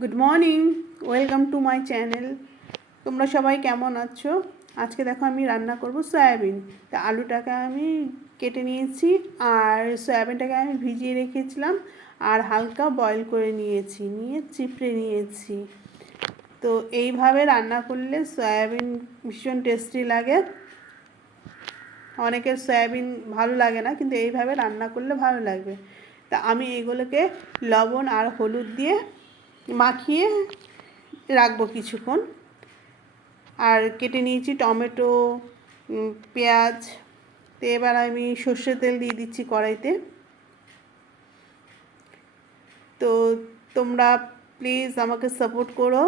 Good morning welcome to my channel তোমরা সবাই কেমন আছো? আজকে দেখো আমি রান্না করব সয়াবিন। তা আলুটাকে আমি কেটে নিয়েছি আর সয়াবিনটাকে আমি ভিজিয়ে রেখেছিলাম আর হালকা বয়েল করে নিয়েছি, নিয়ে চিপড়ে নিয়েছি। তো এইভাবে রান্না করলে সয়াবিন ভীষণ টেস্টি লাগে। অনেকের সয়াবিন ভালো লাগে না, কিন্তু এইভাবে রান্না করলে ভালো লাগবে। তা আমি এগুলোকে লবণ আর হলুদ দিয়ে মাখিয়ে রাখব কিছুক্ষণ। আর কেটে নিয়েছি টমেটো পেঁয়াজ, তো এবার আমি সর্ষের তেল দিয়ে দিচ্ছি কড়াইতে। তো তোমরা প্লিজ আমাকে সাপোর্ট করো।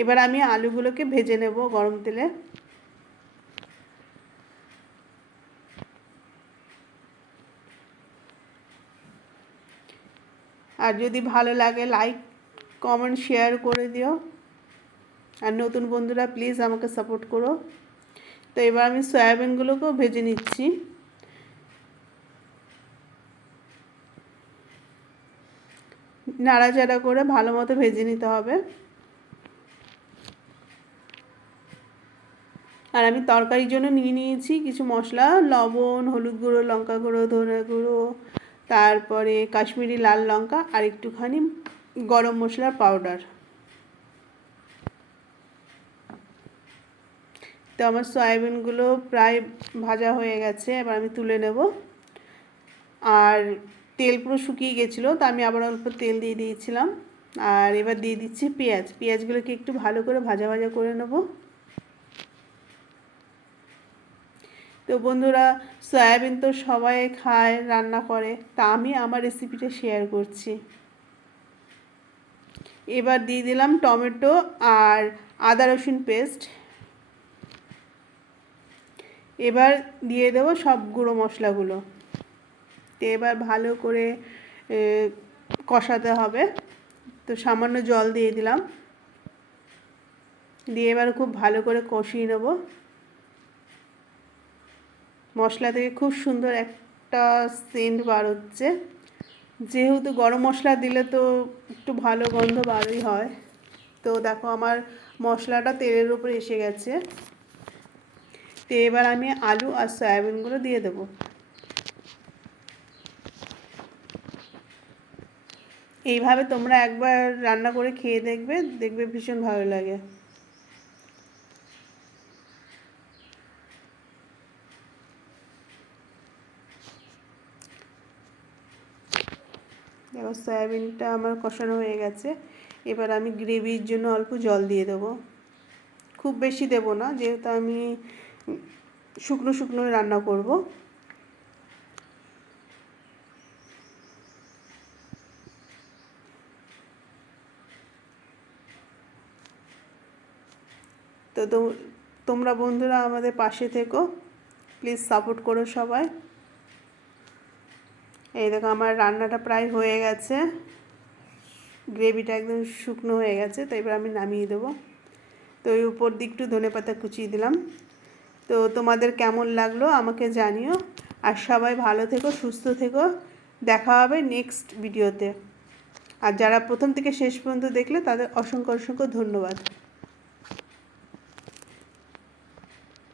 এবার আমি আলুগুলোকে ভেজে নেব গরম তেলে। আর যদি ভালো লাগে লাইক কমেন্ট শেয়ার করে দিও। আর নতুন বন্ধুরা প্লিজ আমাকে সাপোর্ট করো। তো এবার আমি সয়াবিনগুলোকেও ভেজে নিচ্ছি। নাড়াচাড়া করে ভালো মতো ভেজে নিতে হবে। আর আমি তরকারির জন্য নিয়ে নিয়েছি কিছু মশলা, লবণ, হলুদ গুঁড়ো, লঙ্কা গুঁড়ো, ধনে গুঁড়ো তারপরে কাশ্মীরি লাল লঙ্কা আর একটুখানি গরম মশলার পাউডার। তো আমার সয়াবিনগুলো প্রায় ভাজা হয়ে গেছে, এবার আমি তুলে নেব। আর তেল পুরো শুকিয়ে গেছিল, তা আমি আবার অল্প তেল দিয়ে দিয়েছিলাম। আর এবার দিয়ে দিচ্ছি পেঁয়াজ। পেঁয়াজগুলোকে একটু ভালো করে ভাজা ভাজা করে নেব। তো বন্ধুরা, সয়াবিন তো সবাই খায়, রান্না করে, তা আমি আমার রেসিপিটা শেয়ার করছি। এবার দিয়ে দিলাম টমেটো আর আদা রসুন পেস্ট এবার দিয়ে দেবো সব গুঁড়ো মশলাগুলো। তো এবার ভালো করে কষাতে হবে। তো সামান্য জল দিয়ে দিলাম। দিয়ে এবার খুব ভালো করে কষিয়ে নেব। মশলা থেকে খুব সুন্দর একটা সেন্ট বার হচ্ছে। যেহেতু গরম মশলা দিলে তো একটু ভালো গন্ধ বারই হয়। তো দেখো আমার মশলাটা তেলের উপরে এসে গেছে। তো এবার আমি আলু আর সয়াবিনগুলো দিয়ে দেবো। এইভাবে তোমরা একবার রান্না করে খেয়ে দেখবে দেখবে ভীষণ ভালো লাগে। এবার সয়াবিনটা আমার কষানো হয়ে গেছে। এবার আমি গ্রেভির জন্য অল্প জল দিয়ে দেবো। খুব বেশি দেব না, যেহেতু আমি শুকনো শুকনো রান্না করব। তো তোমরা বন্ধুরা আমাদের পাশে থেকো প্লিজ সাপোর্ট করো সবাই। এই দেখো, আমার রান্নাটা প্রায় হয়ে গেছে। গ্রেভিটা একদম শুকনো হয়ে গেছে, তো এবার আমি নামিয়ে দেবো। তো ওই উপর দিকটু ধনে পাতা কুচিয়ে দিলাম। তো তোমাদের কেমন লাগল আমাকে জানিও। আর সবাই ভালো থেকো, সুস্থ থেকো। দেখা হবে নেক্সট ভিডিওতে আর যারা প্রথম থেকে শেষ পর্যন্ত দেখলে তাদের অসংখ্য অসংখ্য ধন্যবাদ।